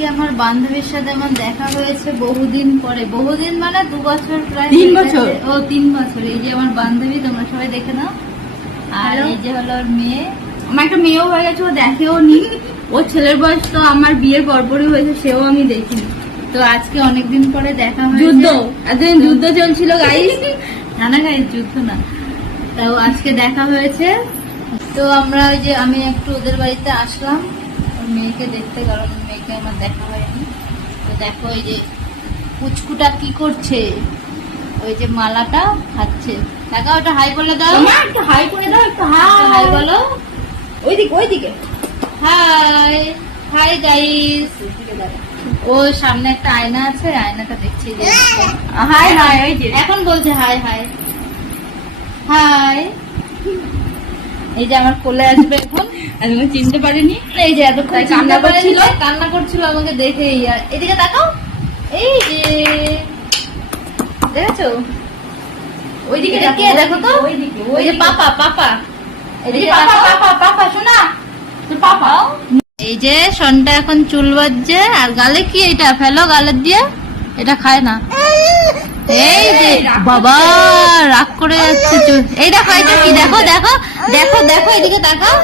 আজকে আমার বান্ধবীর সাথে আমার দেখা হয়েছে বহুদিন পরে, বহুদিন মানে 2 বছর, প্রায় 3 বছর। ও 3 বছর। এই যে আমার বান্ধবী, তোমরা সবাই দেখে নাও। আর এই যে হলো ওর মেয়ে। আমার একটা মেয়েও হয়ে গেছে, ও দেখেও নি। ওর ছেলের বয়স তো আমার বিয়ের পরপরই হয়েছে, সেও আমি দেখিনি। তো আজকে অনেকদিন পরে দেখা হয়েছে। যুদ্ধ, এতদিন যুদ্ধ চলছিল গাইস। না না গাইস, যুদ্ধ না। তাও আজকে দেখা হয়েছে। তো আমরা ওই যে আমি একটু ওদের বাড়িতে আসলাম ওর মেয়েকে দেখতে, কারণ মেয়েকে আমার দেখা হয়নি। তো দেখো এই যে পুচকুটা কি করছে, ওই যে মালাটা খাচ্ছে। দেখা ওটা হাই বলে দাও, তোমার একটু হাই করে দাও, একটু হাই হাই। বলো। ওইদিকে হাই হাই গাইস। ও সামনে একটা আয়না আছে, আয়নাটা দেখছি যে হাই হাই। ওই যে এখন বলছে হাই হাই হাই। এই যে আমার কোলে আসবে এখন। আমি চিনতে পারিনি। এই যে এতক্ষণ তাই কান্না কান্না করছিল? করছিল, কান্না করছিল আমাকে দেখে। এদিকে তাকাও, এই যে দেখেছো, ওইদিকে কে দেখো তো, ওইদিকে ওই যে পাপা পাপা, এদিকে পাপা তাকাও। পাপা পাপা শোনা তো পাপা। এই যে সনটা এখন চুল বাজছে। আর গালে কি এটা ফেলো, গালের দিয়ে এটা খায় না। এই যে বাবা রাগ করে যাচ্ছে চুল। এই দেখো, এটা কি, দেখো দেখো দেখো দেখো, এদিকে তাকাও।